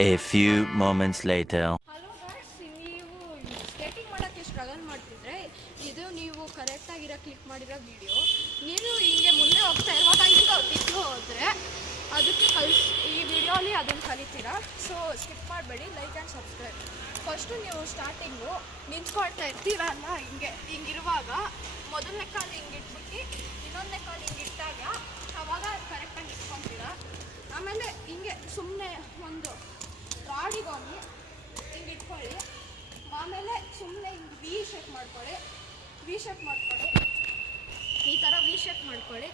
A few moments later. Hello guys, ನೀವು skating ಮಾಡೋಕ್ಕೆ struggle ಮಾಡ್ತಿದ್ರೆ ಇದು ನೀವು ಕರೆಕ್ಟಾಗಿರೋ ಕ್ಲಿಕ್ ಮಾಡಿರೋ ವಿಡಿಯೋ. ನೀವು ಹಿಂಗೆ ಮುಂದೆ ಹೋಗ್ತಾ ಇರುವಾಗ ಹಿಂಗೆ ಬಿದ್ದು ಹೋದರೆ ಅದಕ್ಕೆ ಈ ವಿಡಿಯೋಲಿ ಅದನ್ನು ಕಲಿತೀರಾ. ಸೊ ಸ್ಕಿಪ್ ಮಾಡಬೇಡಿ, ಲೈಕ್ ಆ್ಯಂಡ್ ಸಬ್ಸ್ಕ್ರೈಬ್. ಫಸ್ಟು ನೀವು ಸ್ಟಾರ್ಟಿಂಗು ನಿಂತ್ಕೊಳ್ತಾ ಇರ್ತೀರಲ್ಲ, ಹಿಂಗಿರುವಾಗ ಮೊದಲನೇ ಕಾಲು ಹಿಂಗೆ ಇಟ್ಬಿಟ್ಟು ಇನ್ನೊಂದನೇ ಕಾಲು ಹಿಂಗೆ ಇಟ್ಟಾಗ ಅವಾಗ ಕರೆಕ್ಟಾಗಿ ಇಟ್ಕೊತೀರಾ. ಆಮೇಲೆ ಹಿಂಗೆ ಸುಮ್ಮನೆ ಒಂದು ರಾಡಿಗೋಗಿ ಹಿಂಗೆ ಇಟ್ಕೊಳ್ಳಿ. ಆಮೇಲೆ ಸುಮ್ಮನೆ ಹಿಂಗೆ ವಿ ಶೇಪ್ ಮಾಡ್ಕೊಳ್ಳಿ. ಈ ಥರ ವಿ ಶೇಪ್ ಮಾಡ್ಕೊಳ್ಳಿ.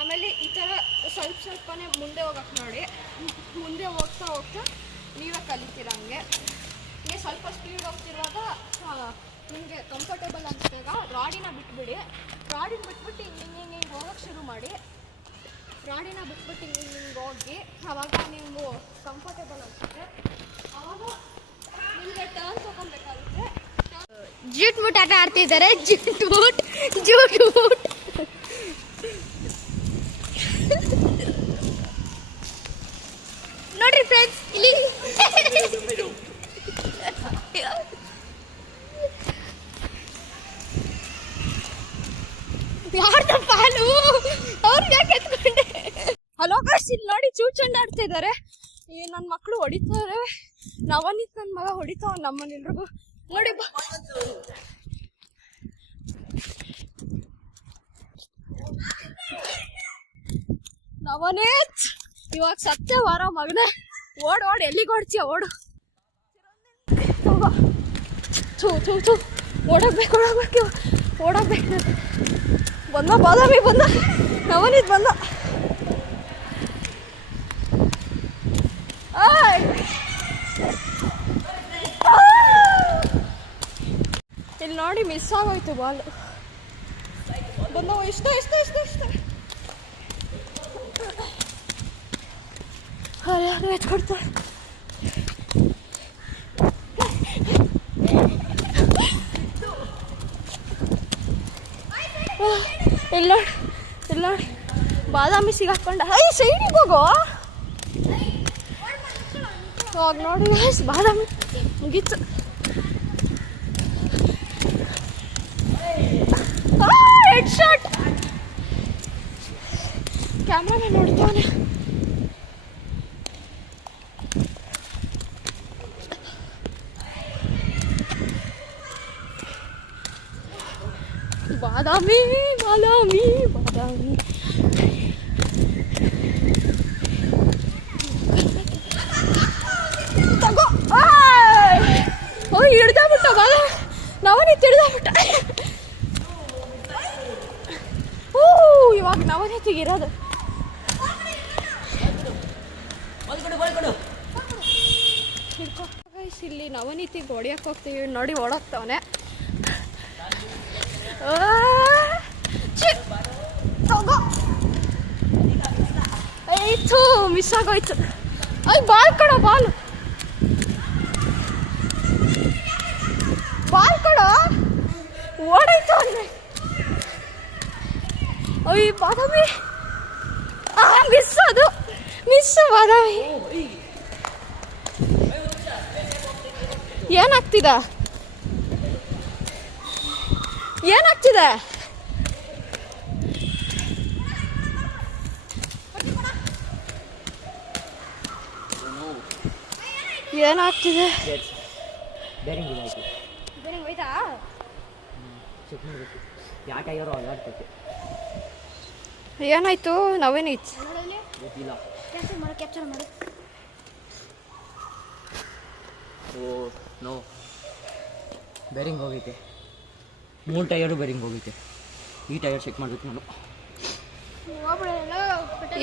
ಆಮೇಲೆ ಈ ಥರ ಸ್ವಲ್ಪನೇ ಮುಂದೆ ಹೋಗಕ್ಕೆ ನೋಡಿ. ಮುಂದೆ ಹೋಗ್ತಾ ನೀವೇ ಕಲಿತೀರ. ಹಂಗೆ ಸ್ವಲ್ಪ ಸ್ಪೀಡ್ ಹೋಗ್ತಿರುವಾಗ ನಿಮಗೆ ಕಂಫರ್ಟೇಬಲ್ ಅನಿಸಿದಾಗ ರಾಡಿನ ಬಿಟ್ಬಿಡಿ. ರಾಡಿನ ಬಿಟ್ಬಿಟ್ಟು ಹಿಂಗೆ ಹೋಗೋಕ್ಕೆ ಶುರು ಮಾಡಿ. ರಾಡಿನ ಬಿಟ್ಬಿಟ್ಟು ಹಿಂಗೆ ಹೋಗಿ ಆವಾಗ ನೀವು ಕಂಫರ್ಟೇಬಲ್ ಅನಿಸುತ್ತೆ. ಆವಾಗ ನಿಮಗೆ ಟರ್ನ್ ತೊಗೊಬೇಕಾಗುತ್ತೆ. ಜೂಟ್ ಮುಟ್ ಆಟ ಆಡ್ತಿದ್ದಾರೆ. ಜೂಟ್ ನೋಡ್ರಿ ಫ್ರೆಂಡ್ಸ್, ಇಲ್ಲಿ ಯಾರ್ದ ಪಾಲು ಅವ್ರಿಗೆ ಯಾಕೆ ಎತ್ಕೊಂಡೆ. ಹಲೋ ಗಾಯ್ಸ್, ಇಲ್ಲಿ ನೋಡಿ ಚೂಚಂಡ ಆಡ್ತಿದ್ದಾರೆ. ನನ್ನ ಮಕ್ಕಳು ಹೊಡಿತಾರೆ. ನವನೀತ್ ನನ್ನ ಮಗ ಹೊಡಿತಾವ ನಮ್ಮನೆಲ್ರಿಗೂ ನೋಡಿ. ನವನೀತ್ ಇವಾಗ ಸತ್ಯ ವಾರ ಮಗನೇ. ಓಡ್ ಎಲ್ಲಿಗೆ ಓಡ್ತೀಯ? ಓಡೋಗ್ಬೇಕು. ಬಂದ ಬಾದಾಮಿ ಬಂದ, ನವನೀತ್ ಬಂದ. ಇಲ್ಲಿ ನೋಡಿ ಮಿಸ್ ಆಗೋಯ್ತು ಬಾಲ್. ಬಂದವ ಇಷ್ಟ ಎತ್ಕೊಡ್ತಾರೆ. ಇಲ್ಲ ಬಾದಾಮಿ ಸಿಗಾಕೊಂಡ. ಸೈಡಿಗೆ ಹೋಗೋ. ಹೋಗಿ ನೋಡಿ ಬಾದಾಮಿ ಮುಗೀತು. Head shot. ಕ್ಯಾಮ್ರಾಮನ್ ನೋಡ್ತಾನೆ. ಬಾದಾಮಿ ತಗೋ. ಹಿಡ್ದಾಬಿಟ್ಟ ಬಾಲ. ನವನೀತ್ ಹಿಡ್ದಾಬಿಟ್ಟ. ಇವಾಗ ನವನೀತಿಗಿರೋದು. ಇಲ್ಲಿ ನವನೀತಿಗೆ ಹೊಡಿಯಕ್ಕೆ ಹೋಗ್ತೀವಿ ನೋಡಿ. ಓಡೋಗ್ತವನೆ. ಆಯ್ತು, ಮಿಸ್ ಆಗೋಯ್ತು. ಅಯ್ಯ ಬಾಲ್ ಕೊಡ ಬಾಲ್ ಕೊಡ ಓಡಾಯ್ತು ಅಲ್ಲಿ ಅಯ್ಯ ಬಾದಾಮಿ ಮಿಸ್ ಬಾದಾಮಿ ಏನಾಗ್ತಿದೆ ಏನಾಗ್ತಿದೆ ಬೇರಿಂಗ್ ಹೋಯ್ತಾ ಚೆಕ್ ಮಾಡಬೇಕು ಯಾಕೆ ಆಗಿರೋ ಅಲ್ಲಾಡ್ತೈತೆ ಏನಾಯ್ತು ನವೀನಿತ್ ಗೊತ್ತಿಲ್ಲ ಕ್ಯಾಪ್ಚರ್ ಮಾಡು ಓ ನೋ ಬೇರಿಂಗ್ ಹೋಗೈತೆ 3 ಟೈರು ಬೇರಿಂಗ್ ಹೋಗೈತೆ ಈ ಟೈರ್ ಚೆಕ್ ಮಾಡಬೇಕು ನಾನು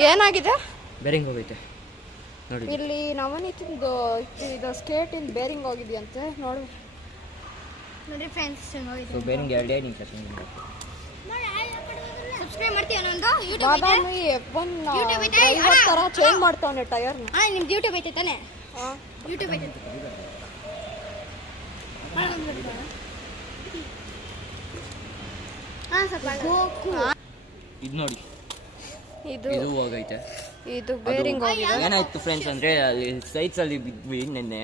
ಏನಾಗಿದೆ ಬೇರಿಂಗ್ ಹೋಗೈತೆ ನೋಡಿ ಇಲ್ಲಿ ನವನೀತಿಂದು ಇದು ಸ್ಟೇಟಿಂದ ಬೇರಿಂಗ್ ಹೋಗಿದೆಯಂತೆ ನೋಡಿ ಫ್ರೆಂಡ್ಸ್ ಸೊ ಬೇರಿಂಗ್ ಎರಡೇ ನೀವು ಚೆಕ್ ಸಬ್ಸ್ಕ್ರೈಬ್ ಮಾಡ್ತೀಯ ನಂದು ಬಾದಾಮಿ F1 50 ತರ ಚೇಂಜ್ ಮಾಡ್ತಾವನೆ ಟೈರ್ನ ನಿಮ್ದು ಯೂಟ್ಯೂಬ್ ಐತೆ ತಾನೆ ಯೂಟ್ಯೂಬ್ ಐತೆ ಇದು ನೋಡಿ ಇದು ಹೋಗೈತೆ ಇದು ಬೇರಿಂಗ್ ಹೋಗಿದೆ ಏನಾಯ್ತು ಫ್ರೆಂಡ್ಸ್ ಅಂದ್ರೆ ಅಲ್ಲಿ ಸೈಟ್ಸ್ ಅಲ್ಲಿ ಬಿದ್ವಿ ನಿನ್ನೆ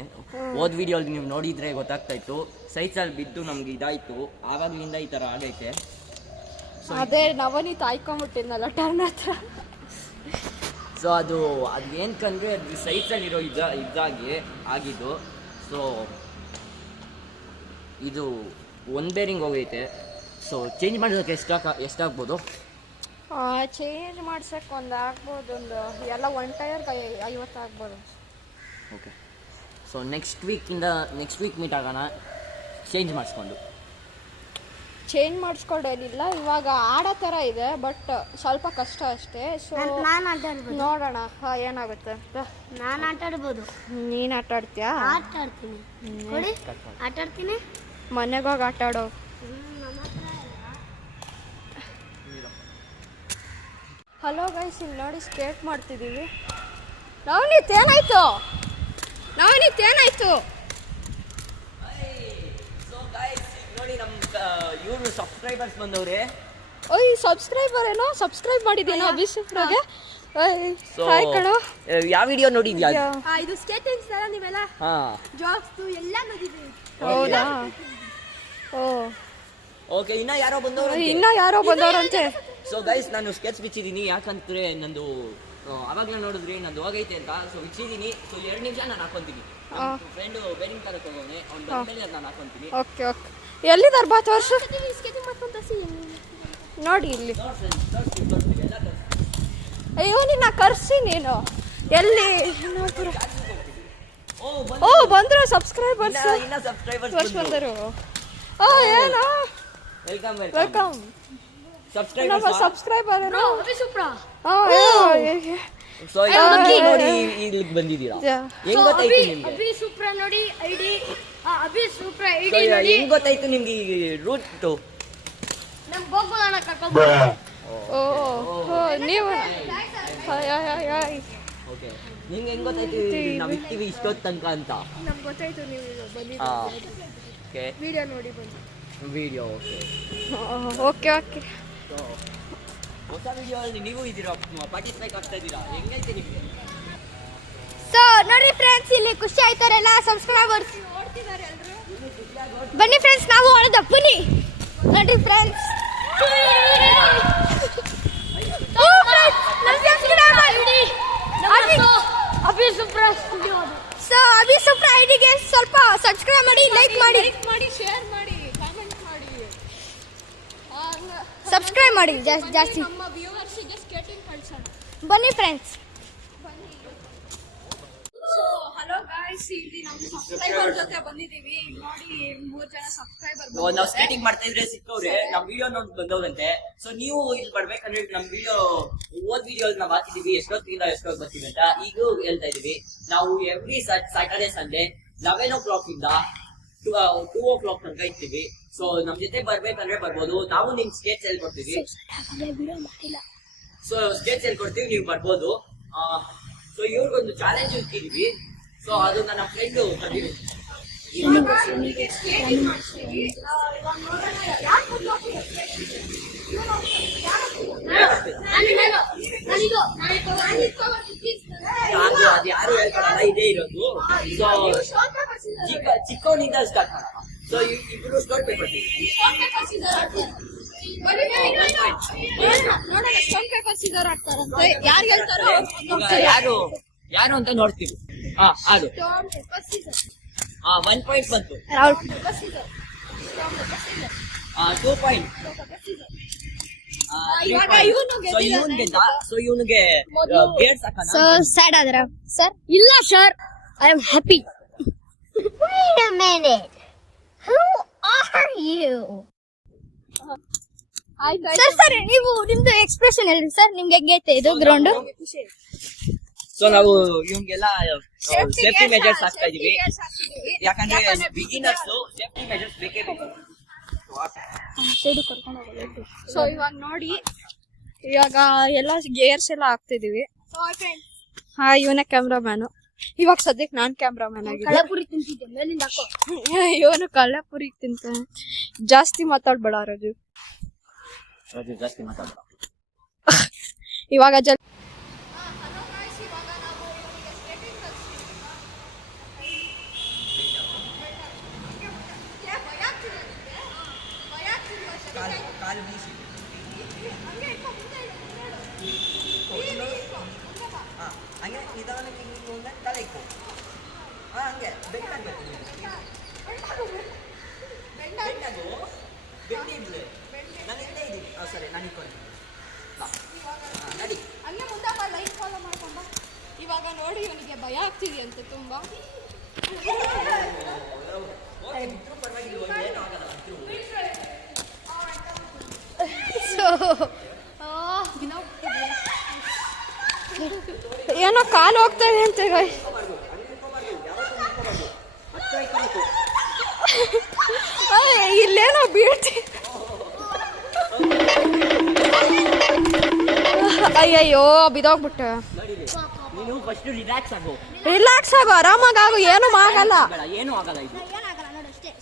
ಹೋದ್ ವಿಡಿಯೋಲ್ಲಿ ನೀವು ನೋಡಿದ್ರೆ ಗೊತ್ತಾಗ್ತಾ ಇತ್ತು ಸೈಟ್ಸ್ ಅಲ್ಲಿ ಬಿದ್ದು ನಮ್ಗೆ ಇದಾಯ್ತು ಆವಾಗ್ಲಿಂದ ಈ ತರ ಆಗೈತೆ ಅದೇ ನವನೀತ್ ಆಯ್ಕೊಂಡ್ಬಿಟ್ಟಿದ್ನಲ್ಲ ಟರ್ನ್ ಹತ್ರ ಸೊ ಅದು ಏನಕ್ಕಂದ್ರೆ ಅದು ಸೈಟ್ಸ್ ಅಲ್ಲಿರೋ ಇದಾಗಿ ಆಗಿದ್ದು ಸೊ ಇದು ಒಂದು ಬೇರಿಂಗ್ ಹೋಗೈತೆ ಸೊ ಚೇಂಜ್ ಮಾಡೋದಕ್ಕೆ ಎಷ್ಟಾಗ್ಬೋದು ಚೇಂಜ್ ಮಾಡ್ಸಕ್ಕೆ ಒಂದು ಆಗ್ಬೋದು ಎಲ್ಲ ಒನ್ ಟೈರ್ಗೆ 50 ಆಗ್ಬೋದು okay so next week meet ಆಗೋಣ ಚೇಂಜ್ ಮಾಡಿಸ್ಕೊಂಡೇನಿಲ್ಲ ಇವಾಗ ಆಡೋ ಥರ ಇದೆ ಬಟ್ ಸ್ವಲ್ಪ ಕಷ್ಟ ಅಷ್ಟೇ ಸೊ ನೋಡೋಣ ಏನಾಗುತ್ತೆ ಅಂತ ನಾನು ಆಟ ಆಡ್ಬೋದು ನೀನು ಆಟ ಆಡ್ತೀಯಾ ಆಟ ಆಡ್ತೀನಿ ಮನೆಗೆ ಹೋಗಿ ಆಟ ಆಡೋ ಹಲೋ ಗೈಸ್ ಇಲ್ಲಿ ನೋಡಿ ಸ್ಕೇಟ್ ಮಾಡ್ತಿದ್ದೀವಿ ನವನೀತ್ ಏನಾಯ್ತು ನೋಡಿ ನಮ್ಮ ಇವರು ಸಬ್ಸ್ಕ್ರೈಬರ್ಸ್ ಬಂದವ್ರೆ ಓಯ್ ಸಬ್ಸ್ಕ್ರೈಬರ್ ಏನೋ ಸಬ್ಸ್ಕ್ರೈಬ್ ಮಾಡಿದ್ದೀನೋ ಅಭಿಷೇಕ್ಗೆ ಹಾಯ್ ಕಣೋ ಯಾವ ವಿಡಿಯೋ ನೋಡಿದ್ಯಾ ಇದು ಸ್ಕೇಟಿಂಗ್ ತರ ನೀವೆಲ್ಲ ಜಾಬ್ಸ್ ಎಲ್ಲ ನೋಡಿದ್ದೀವಿ ಹೌದಾ ಓಕೆ ಇನ್ನ ಯಾರೋ ಬಂದವರಂತೆ ಸೊ ಗೈಸ್ ನಾನು ಸ್ಕೆಚ್ ಬಿಚ್ಚಿದ್ದೀನಿ ಯಾಕಂದ್ರೆ ನಂದು ಅವಾಗಲೇ ನೋಡಿದ್ರಿ ನಂದು ಹೋಗೈತೆ ಅಂತ ಸೊ ಬಿಚ್ಚಿದ್ದೀನಿ ಸೊ 2 ನಿಮಿಷ ನಾನು ಹಾಕೊಂತೀನಿ ಫ್ರೆಂಡ್ ಬೇರಿಂಗ್ ತರಕ್ಕೆ ಹೋಗೋನೆ ಅವ್ನು ಬಂದ್ಮೇಲೆ ನಾನು ಹಾಕೊಂತೀನಿ ಓಕೆ ಎಲ್ಲಿದ್ದಾರೆ ಬಾ ತೋರ್ಸು ನೋಡಿ ಇಲ್ಲಿ ಅಯ್ಯೋ ನಿನ್ನ ಕರ್ಸಿ ನೀನು ಎಲ್ಲಿ ಓ ಬಂದ್ರು ಸಬ್ಸ್ಕ್ರೈಬರ್ಸ್ ಬಂದರು ಏನೋ ವೆಲ್ಕಮ್ ಸಬ್ಸ್ಕ್ರೈಬರ್ ಸೊ ನೋಡಿ ಇಲ್ಲಿಗೆ ಬಂದಿದ್ದೀರಾ ಹೆಂಗ್ ಗೊತ್ತಾಯ್ತು ನಿಮ್ಗೆ ಹೆಂಗ್ ಗೊತ್ತಾಯ್ತು ನಿಮ್ಗೆ ಈ ರೂಟ್ ನೀವು ಓಕೆ ನಿಮ್ಗೆ ಹೆಂಗ್ ಗೊತ್ತಾಯ್ತು ನಾವು ಇರ್ತೀವಿ ಇಷ್ಟೊತ್ತು ತನಕ ಅಂತ ನಮ್ಗೆ ಗೊತ್ತಾಯ್ತು ನೀವು ಓಕೆ ವಿಡಿಯೋ ನೋಡಿ ಬಂದು ವಿಡಿಯೋ ಓಕೆ ಹೊಸ ವಿಡಿಯೋ ಅಲ್ಲಿ ನೀವು ಇದ್ದೀರಾ ಪಾರ್ಟಿಸಿಪೇಟ್ ಆಗ್ತಾ ಇದ್ದೀರಾ ಹೆಂಗೈತೆ ನಿಮಗೆ ಸೊ ನೋಡ್ರಿ ಫ್ರೆಂಡ್ಸ್ ಇಲ್ಲಿ ಖುಷಿ ಆಯ್ತಾರಲ್ಲ ಸಬ್ಸ್ಕ್ರೈಬರ್ಸ್ ಬನ್ನಿ ಫ್ರೆಂಡ್ಸ್ ನಾವು ಹೊಡೆದ ಬನ್ನಿ ನೋಡ್ರಿ ಫ್ರೆಂಡ್ಸ್ ಅಭಿ ಸುಪ್ರ ಐಡಿಗೆ ಸ್ವಲ್ಪ ಸಬ್ಸ್ಕ್ರೈಬ್ ಮಾಡಿ ಲೈಕ್ ಮಾಡಿ ಶೇರ್ ಮಾಡಿ ಕಾಮೆಂಟ್ ಮಾಡಿ ಸಬ್ಸ್ಕ್ರೈಬ್ ಮಾಡಿ ಜಾಸ್ತಿ ನಮ್ಮ ವ್ಯೂವರ್ಸಿಗೆ ಸ್ಕೇಟಿಂಗ್ ಕಳ್ಸೋಣ ಬನ್ನಿ ಫ್ರೆಂಡ್ಸ್ ಸೊ ಹಲೋ ಗಾಯ್ಸ್ ಇಲ್ಲಿ ನಮ್ಮ ಸಬ್ಸ್ಕ್ರೈಬರ್ ಜೊತೆ ಬಂದಿದ್ದೀವಿ ನೋಡಿ 3 ಜನ ಸಬ್ಸ್ಕ್ರೈಬರ್ ನಾವು ಸ್ಕೇಟಿಂಗ್ ಮಾಡ್ತಾ ಇದ್ರೆ ಸಿಕ್ಕವ್ರೆ ನಮ್ ವಿಡಿಯೋ ನೋಡಿ ಬಂದವ್ರಂತೆ ಸೊ ನೀವು ಇಲ್ಲಿ ಬರ್ಬೇಕಂದ್ರೆ ನಮ್ ವಿಡಿಯೋ ಓದ್ ವಿಡಿಯೋ ನಾವು ಹಾಕಿದೀವಿ ಎಷ್ಟೊತ್ತಿಂದ ಎಷ್ಟೊತ್ತು ಬರ್ತೀವಿ ಅಂತ ಈಗ ಹೇಳ್ತಾ ಇದೀವಿ ನಾವು ಎವ್ರಿ ಸ್ಯಾಟರ್ಡೆ ಸಂಡೇ 11 ಇಂದ 2 o'clock ತನಕ ಇರ್ತೀವಿ ಸೊ ನಮ್ ಜೊತೆ ಬರ್ಬೇಕಂದ್ರೆ ಬರ್ಬೋದು ನಾವು ನಿಮ್ ಸ್ಕೇಟ್ಸ್ ಹೇಳ್ಕೊಡ್ತೀವಿ ಸೊ ಸ್ಕೇಟ್ಸ್ ಹೇಳ್ಕೊಡ್ತೀವಿ ನೀವು ಬರ್ಬೋದು ಸೊ ಸೊ ಇವ್ರಿಗೊಂದು ಚಾಲೆಂಜ್ ಇಟ್ಟಿದೀವಿ. ಸೊ ಅದು ನನ್ನ ಫ್ರೆಂಡ್ ಅದು ಯಾರು ಹೇಳ್ಕೊಡಲ್ಲ, ಇದೇ ಇರೋದು. ಸೊ ಚಿಕ್ಕವನಿಂದ ಸ್ಟಾರ್ಟ್ ಮಾಡೋಣ. ಸೊ ಇಬ್ರು ಸ್ಟೋನ್ ಪೇಪರ್ ಯಾರು ಅಂತ ನೋಡ್ತೀವಿ. ಅದು 1 ಪಾಯಿಂಟ್ ಬಂತು. 2 ಪಾಯಿಂಟ್. ಸೊ ಇವನಿಗೆ ಗೇಟ್ಸ್ ಹಾಕೋಣ. ಸ್ಯಾಡ್ ಆದ್ರ ಸರ್? ಇಲ್ಲ sir, I am happy. Wait a minute. Who are you? Sir ನೀವು ನಿಮ್ದು ಎಕ್ಸ್ಪ್ರೆಷನ್ ಹೇಳಿ ಸರ್. ನಿಮ್ಗೆ ಹೆಂಗೈತೆ ಇದು ಗ್ರೌಂಡ್? ಸೊ ನಾವು ಇವ್ಗೆಲ್ಲ ಸೇಫ್ಟಿ ಮೆಜರ್ಸ್ ಹಾಕ್ತಾ ಇದೀವಿ, ಯಾಕಂದ್ರೆ ಬಿಗಿನರ್ಸ್ ಸೇಫ್ಟಿ ಮೆಜರ್ಸ್ ಬೇಕೇ ಬೇಕು. ಸೊ ಇವಾಗ ನೋಡಿ, ಇವಾಗ ಎಲ್ಲ ಗೇರ್ಸ್ ಎಲ್ಲ ಹಾಕ್ತಿದೀವಿ. ಇವನೇ ಕ್ಯಾಮ್ರಾಮ್ಯಾನು. ಇವಾಗ ಸದ್ಯಕ್ಕೆ ನಾನ್ ಕ್ಯಾಮ್ರಾಮ್ಯಾನ್ ಆಗಿದೆ. ಇವನು ಕಳ್ಳಪುರಿ ತಿಂತಾನೆ. ಜಾಸ್ತಿ ಮಾತಾಡ್ಬೇಡ ರಾಜು. ಜಾಸ್ತಿ ಮಾತಾಡ. ಇವಾಗ ಕಾಲು ಬೀಸಿ ಹಂಗೆ ನಿಧಾನಕ್ಕೆ ಹಿಂಗೆ ತಲೆ ಇಕ್ಕು. ಹಂಗೆ ಬೆಂಡಾಗಬೇಕು. ಬೆಂಡಾಗು, ಬೆಂಡಿ ಇದ್ರೆ ನಾನು ಇಲ್ಲೇ ಇದ್ದೀನಿ. ಸರಿ, ನಾನು ಇಟ್ಕೊಂಡು ನಡಿ. ಹಂಗೆ ಮುಂದಪ್ಪ ಲೈಟ್ ಫಾಲೋ ಮಾಡ್ಕೊಂಡ. ಇವಾಗ ನೋಡಿ, ಇವನಿಗೆ ಭಯ ಆಗ್ತಿದೆ ಅಂತ ತುಂಬಾ. ಏನೋ ಕಾಲು ಹೋಗ್ತಾ ಇದೆ ಅಂತ. ಇಲ್ಲೇನೋ ಬೀಳ್ತಿ. ಅಯ್ಯಯ್ಯೋ, ಬಿದೋಗ್ಬಿಟ್ಟೆ. ನೀನು ಫಸ್ಟ್ ರಿಲ್ಯಾಕ್ಸ್ ಆಗು. ರಿಲ್ಯಾಕ್ಸ್ ಆಗು, ಆರಾಮಾಗಿ ಆಗು. ಏನು ಆಗಲ್ಲ, ಏನು ಆಗಲ್ಲ. ಇದು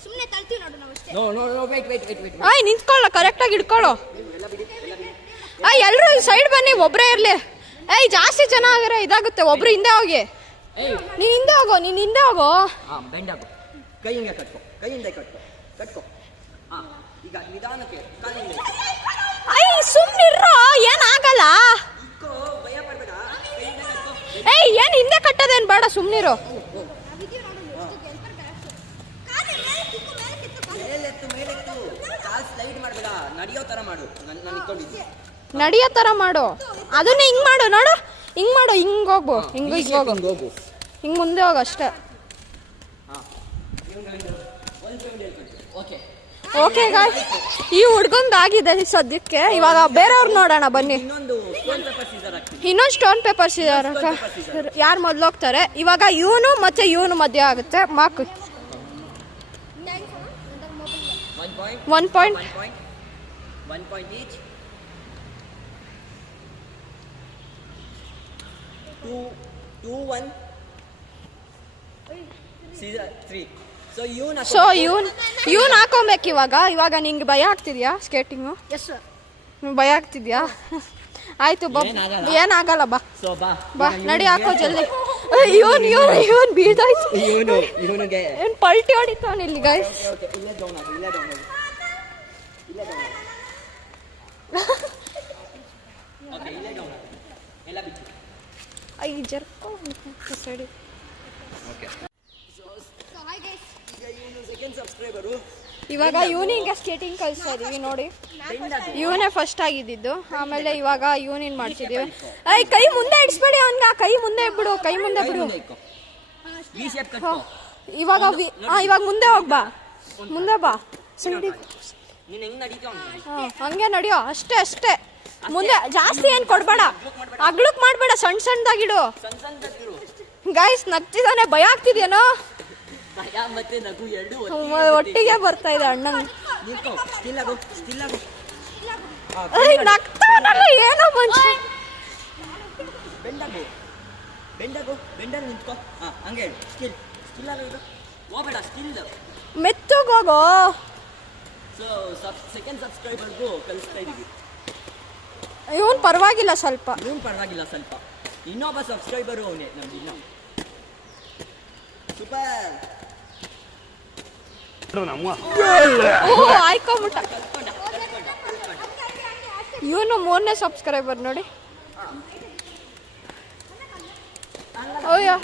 ಸುಮ್ಮನೆ ತಳ್ತೀವಿ ನೋಡು ನಾವು ಅಷ್ಟೇ. No wait. ಆಯ್ ನಿಂತ್ಕೊಳ್ಳೋ, ಕರೆಕ್ಟಾಗಿ ಇಟ್ಕೊಳ್ಳೋ. ಎಲ್ರು ಸೈಡ್ ಬನ್ನಿ, ಒಬ್ರೇ ಇರ್ಲಿ. ಜಾಸ್ತಿ ಜನ ಆಗಿರ ಇದಾಗುತ್ತೆ. ಒಬ್ರು ಹಿಂದೆ ಹೋಗಿ. ನೀನ್ ಹಿಂದೆ ಹೋಗೋ, ನೀನ್ ಹಿಂದೆ ಹೋಗೋ. ಬೆಂಡಾಗು, ಕೈ ಹಿಂಗೆ ಕಟ್ಕೋ, ಕೈಯಿಂದ ಕಟ್ಕೋ. ಈಗ ನಿಧಾನಕ್ಕೆ ಕಾಲಿಂದ ಸುಮ್ನಿರ್ರೋ, ಏನಾಗಲ್ಲ. ಭಯ ಪಡ್ಬೇಡ. ಏನ್ ಹಿಂದೆ ಕಟ್ಟೋದೇನ್ ಬೇಡ, ಸುಮ್ನಿರು. ಮೇಲೆತ್ತು, ಕಾಲ್ ಸ್ಲೈಡ್ ಮಾಡ್ಬೇಡ. ನಡೆಯೋ ತರ ಮಾಡು. ನಾನು ಇಟ್ಕೊಂಡಿದ್ದೆ. ನಡೆಯೋ ತರ ಮಾಡು. ಅದನ್ನ ಹಿಂಗ್ ಮಾಡು, ನೋಡು. ಹಿಂಗ್ ಮಾಡು, ಹಿಂಗ್ ಹೋಗು. ಹಿಂಗ್ ಹೋಗು, ಹಿಂಗ್ ಮುಂದೆ ಹೋಗು ಅಷ್ಟೇ. ಓಕೆ ಗಾಯ್ಸ್, ಈ ಹುಡ್ಗೊಂದಾಗಿದೆ ಸದ್ಯಕ್ಕೆ. ಇವಾಗ ಬೇರೆಯವ್ರು ನೋಡೋಣ ಬನ್ನಿ. ಇನ್ನೊಂದು ಸ್ಟೋನ್ ಪೇಪರ್ ಸೀಸರ್. ಯಾರು ಮೊದ್ಲು ಹೋಗ್ತಾರೆ? ಇವಾಗ ಇವನು ಮತ್ತೆ ಇವನು ಮಧ್ಯೆ ಆಗುತ್ತೆ. Mark 1 point. 1 point each. 2 1 ಸೀಸರ್ 3. ಸೊ ಇವನ್ ಹಾಕೊಬೇಕು ಇವಾಗ ನಿಂಗೆ ಭಯ ಆಗ್ತಿದ್ಯಾ ಸ್ಕೇಟಿಂಗು? ಭಯ ಆಗ್ತಿದ್ಯಾ? ಆಯ್ತು ಬಾ, ಏನಾಗಲ್ಲ ಬಾ. ಬಾ ನಡಿ, ಹಾಕೋ ಜಲ್ದಿ. ಇವನ್ ಬೀಳ್ದಾಯ್ತು. ಇವನ್ ಪಲ್ಟಿ ಹೊಡಿತಾವನ್ ಇಲ್ಲಿ ಗೈಸ್. ಜರ್ಕೋ ಸೈಡಿ. ಇವಾಗ ಇವನಿಗೆ ಸ್ಕೇಟಿಂಗ್ ಕಲಿಸ್ತಾ ಇದೀವಿ ನೋಡಿ. ಇವನೇ ಫಸ್ಟ್ ಆಗಿದ್ದು. ಆಮೇಲೆ ಇವಾಗ ಇವನಿನ್ ಮಾಡ್ತಿದೀವಿ. ಕೈ ಮುಂದೆ ಇಡಿಸ್ಬೇಡಿ ಅವನ್ಗ. ಕೈ ಮುಂದೆ ಬಿಡು. ಇವಾಗ ಮುಂದೆ ಹೋಗ್ಬಾ. ಮುಂದೆ ಬಾ. ಹಂಗೆ ನಡಿಯೋ. ಅಷ್ಟೇ. ಮುಂದೆ ಜಾಸ್ತಿ ಏನ್ ಕೊಡ್ಬೇಡ. ಅಗ್ಲಕ್ ಮಾಡ್ಬೇಡ. ಸಣ್ಣದಾಗಿಡು. ಗೈಸ್ ನಗ್ತಿದಾನೆ. ಭಯ ಆಗ್ತಿದ್ಯೇನೋ? ಒಟ್ಟಿಗೆ ಬರ್ತಾ ಇದೆ ಅಣ್ಣಂಗ್. ನಗ್ತಾನಲ್ಲ ಏನೋ ಮನುಷ್ಯ. ಬೆಂಡಲ್ಲಿ ನಿಂತ್ಕೋ. ಹಾಂ ಹಂಗೆ ಹೇಳು. ಸ್ಕಿಲ್ ಇದು ಹೋಗ್ಬೇಡ, ಸ್ಕಿಲ್. ಮೆತ್ತಗೋಗೋ. ಸೊ ಸೆಕೆಂಡ್ ಸಬ್ಸ್ಕ್ರೈಬರ್ಗೂ ಕಲಿಸ್ತಾ ಇದ್ದೀವಿ. ಇವನು ಪರವಾಗಿಲ್ಲ ಸ್ವಲ್ಪ. ಇನ್ನೊಬ್ಬ ಸಬ್ಸ್ಕ್ರೈಬರು ಅವನೇ ನಮ್ದು ಇನ್ನ. ಸೂಪರ್. ಆಯ್ಕೊಂಬಿಟ್ಟ. ಇವನು 3ನೇ ಸಬ್ಸ್ಕ್ರೈಬರ್ ನೋಡಿ. ಅಯ್ಯೋ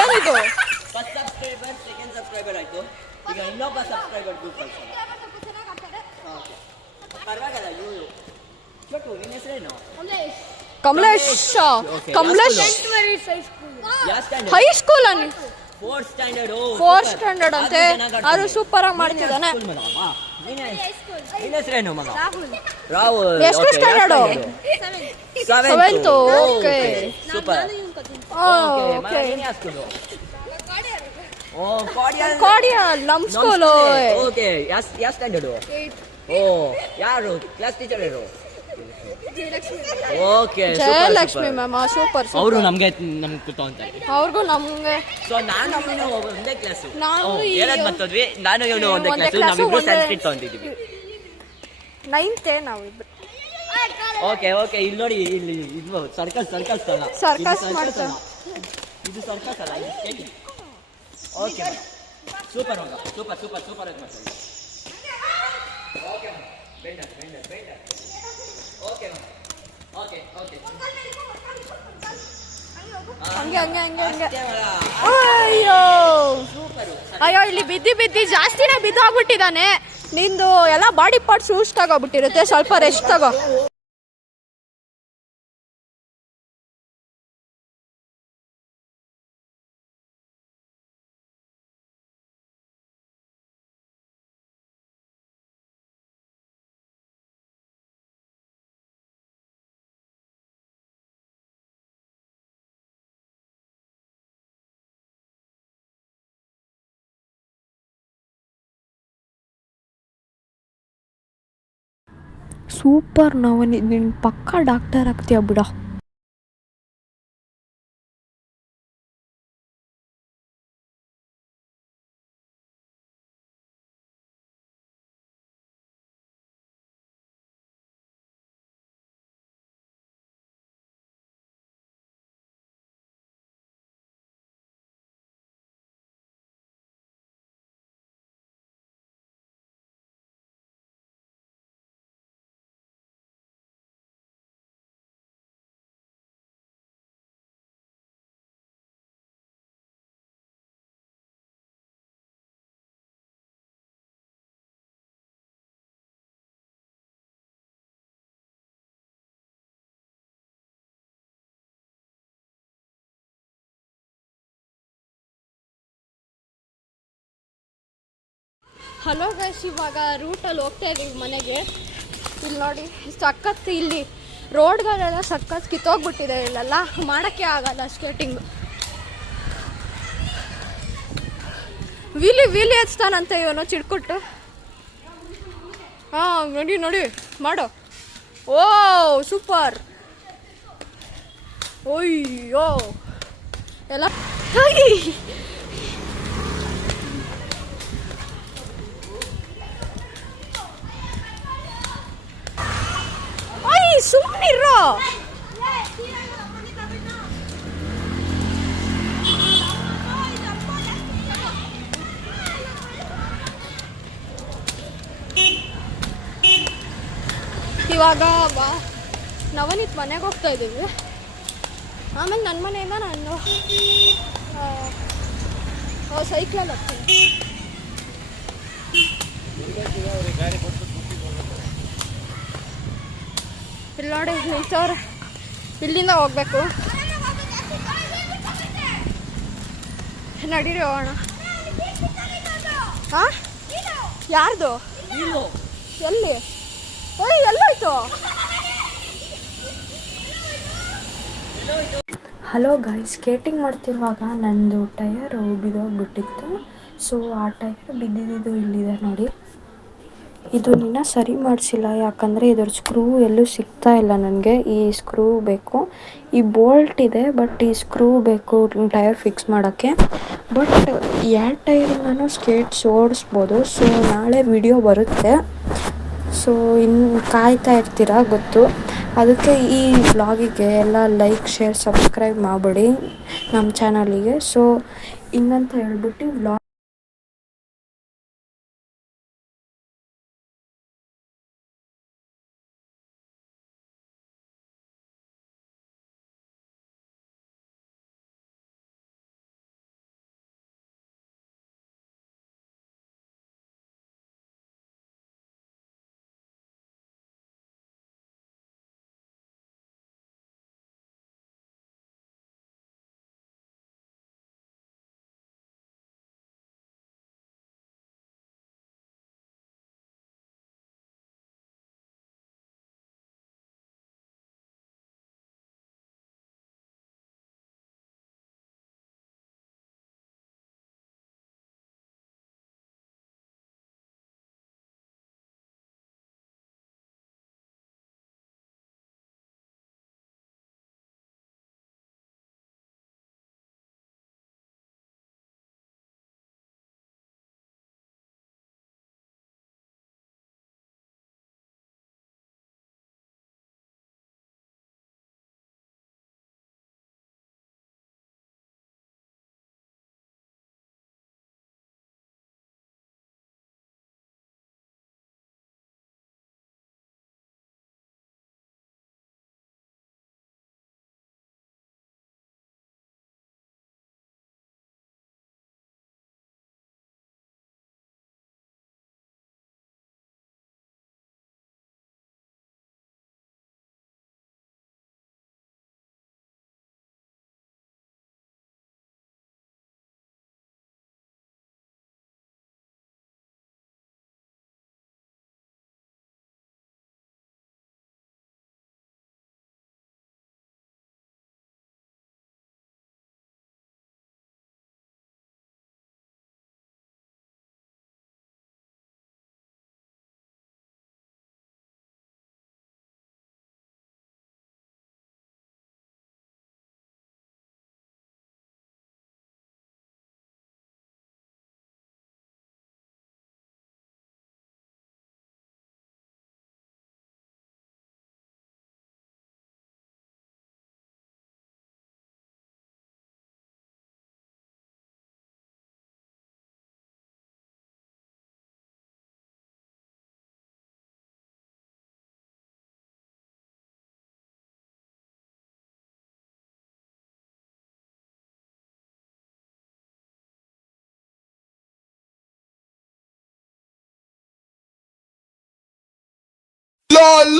ಏನಿದು? ಫಸ್ಟ್ ಸಬ್ಸ್ಕ್ರೈಬರ್ ಸೆಕೆಂಡ್ ಸಬ್ಸ್ಕ್ರೈಬರ್ ಆಯ್ತು. ಈಗ ಇನ್ನೊಬ್ಬ ಸಬ್ಸ್ಕ್ರೈಬರ್ ಗ್ರೂಪ್ ಕಳ್ಸೋಣ. ಓಕೆ ಪರವಾಗಿಲ್ಲ. ಇವರು ಚೋಟು, ನಿನ್ನ ಹೆಸರೇನು? ಕಮಲೇಶ್. ಕಮಲೇಶ್ ಹೈಸ್ಕೂಲ್ ಅಲ್ಲಿ 4th ಸ್ಟ್ಯಾಂಡರ್ಡ್. 4th ಸ್ಟ್ಯಾಂಡರ್ಡ್ ಅಂತೆ. ಅದು ಸೂಪರ್ ಆಗಿ ಮಾಡ್ತಿದ್ದಾನೆ. ನಿನ್ನ ಹೆಸರೇನು ಮಗ? ರಾಹುಲ್. ಎಷ್ಟು standard? 7th. Okay super. Okay cordial ನಮ್ ಸ್ಕೂಲ್. ಓಕೆ ಯಾವ ಸ್ಟ್ಯಾಂಡರ್ಡ್? ಓ ಯಾರು ಕ್ಲಾಸ್ ಟೀಚರ್ ಯಾರು? Okay Jayalakshmi ma'am. ಸೂಪರ್. ಅವರು ನಮ್ಗೆ ಕೂತ್ಕೊಂತಾರೆ. ಅವ್ರಿಗೂ ನಮ್ಗೆ. ಸೊ ನಾನು ಒಂದೇ ಕ್ಲಾಸ್. ನಾವು ಹೇಳೋದು ಮತ್ತೋದ್ವಿ. ನಾನು ಇವನು ಒಂದೇ ಕ್ಲಾಸ್. ನಾವಿಬ್ರು ಸಂಸ್ಕೃತ ತಗೊಂಡಿದ್ದೀವಿ. 9th ನಾವಿಬ್ರು. ಓಕೆ ಇಲ್ಲಿ ನೋಡಿ. ಇಲ್ಲಿ ಇದು ಸರ್ಕಸ್ ಮಾಡ್ತಾ. ಇದು ಸರ್ಕಸ್ ಅಲ್ಲ, ಇದು ಸ್ಕೇಟಿಂಗ್. ಓಕೆ ಸೂಪರ್ ಮಗ. ಸೂಪರ್ ಆಗಿ ಮಾಡ್ತಾ ಇದ್ದೀವಿ. ಓಕೆ ಬೆಂಡರ್. ಓಕೆ ಹಂಗೆ. ಅಯ್ಯೋ ಇಲ್ಲಿ ಬಿದ್ದಿ ಜಾಸ್ತಿನೇ ಬಿದ್ದೋಗ್ಬಿಟ್ಟಿದ್ದಾನೆ. ನಿಂದು ಎಲ್ಲ ಬಾಡಿ ಪಾರ್ಟ್ಸ್ ಯೂಸ್ ತಗೋಬಿಟ್ಟಿರುತ್ತೆ. ಸ್ವಲ್ಪ ರೆಸ್ಟ್ ತಗೋ. ಸೂಪರ್. ನಿನ್ನ ಪಕ್ಕ ಡಾಕ್ಟರ್ ಆಗ್ತೀಯ ಬಿಡ. ಹಲೋ ಗೈಸ್, ಇವಾಗ ರೂಟಲ್ಲಿ ಹೋಗ್ತಾ ಇದ್ದೀವಿ ಮನೆಗೆ. ಇಲ್ಲಿ ನೋಡಿ ಸಖತ್. ಇಲ್ಲಿ ರೋಡ್ಗಳೆಲ್ಲ ಸಖತ್ ಕಿತ್ತೋಗ್ಬಿಟ್ಟಿದೆ. ಇಲ್ಲೆಲ್ಲ ಮಾಡೋಕ್ಕೆ ಆಗಲ್ಲ ಸ್ಕೇಟಿಂಗ್. ವೀಲಿ ಹಚ್ತಾನಂತೆ ಇವನು ಚಿಡ್ಕೊಟ್ಟು. ಹಾಂ ನೋಡಿ ಮಾಡು. ಓ ಸೂಪರ್. ಓಯ್ಯೋ ಎಲ್ಲ ಸುಮ್ಮನಿರೋ. ಇವಾಗ ನವನೀತ್ ಮನೆಗೆ ಹೋಗ್ತಾ ಇದ್ದೀವಿ. ಆಮೇಲೆ ನನ್ನ ಮನೆಯಿಂದ ನಾನು ಸೈಕ್ಲಲ್ಲಿ ಹೋಗ್ತೀನಿ. ಇಲ್ಲಿ ನೋಡಿ ನಿಂತವ್ರೆ. ಇಲ್ಲಿಂದ ಹೋಗ್ಬೇಕು. ನಡೀರಿ ಹೋಗೋಣ. ಹಾಂ ಯಾರ್ದು? ಎಲ್ಲಿ? ಎಲ್ಲೋಯ್ತು? ಹಲೋ ಗಾಯ್ಸ್, ಸ್ಕೇಟಿಂಗ್ ಮಾಡ್ತಿರುವಾಗ ನಂದು ಟಯರ್ ಬಿದ್ದೋಗ್ಬಿಟ್ಟಿತ್ತು. ಸೊ ಆ ಟಯರ್ ಬಿದ್ದಿದ್ದು ಇಲ್ಲಿದೆ ನೋಡಿ. ಇದು ಇನ್ನೂ ಸರಿ ಮಾಡಿಸಿಲ್ಲ, ಯಾಕಂದರೆ ಇದ್ರ ಸ್ಕ್ರೂ ಎಲ್ಲೂ ಸಿಗ್ತಾ ಇಲ್ಲ ನನಗೆ. ಈ ಸ್ಕ್ರೂ ಬೇಕು, ಈ ಬೋಲ್ಟ್ ಇದೆ, ಬಟ್ ಈ ಸ್ಕ್ರೂ ಬೇಕು ಟೈರ್ ಫಿಕ್ಸ್ ಮಾಡೋಕ್ಕೆ. But 2 ಟೈರಿಂದನೂ skates ಓಡಿಸ್ಬೋದು. ಸೊ ನಾಳೆ ವಿಡಿಯೋ ಬರುತ್ತೆ, ಸೊ ಇನ್ನು ಕಾಯ್ತಾ ಇರ್ತೀರಾ ಗೊತ್ತು. ಅದಕ್ಕೆ ಈ ವ್ಲಾಗಿಗೆ ಎಲ್ಲ ಲೈಕ್, ಶೇರ್, ಸಬ್ಸ್ಕ್ರೈಬ್ ಮಾಡಿಬಿಡಿ ನಮ್ಮ ಚಾನಲಿಗೆ. ಸೊ ಇನ್ನಂತ ಹೇಳ್ಬಿಟ್ಟು ವ್ಲಾಗ್ LOL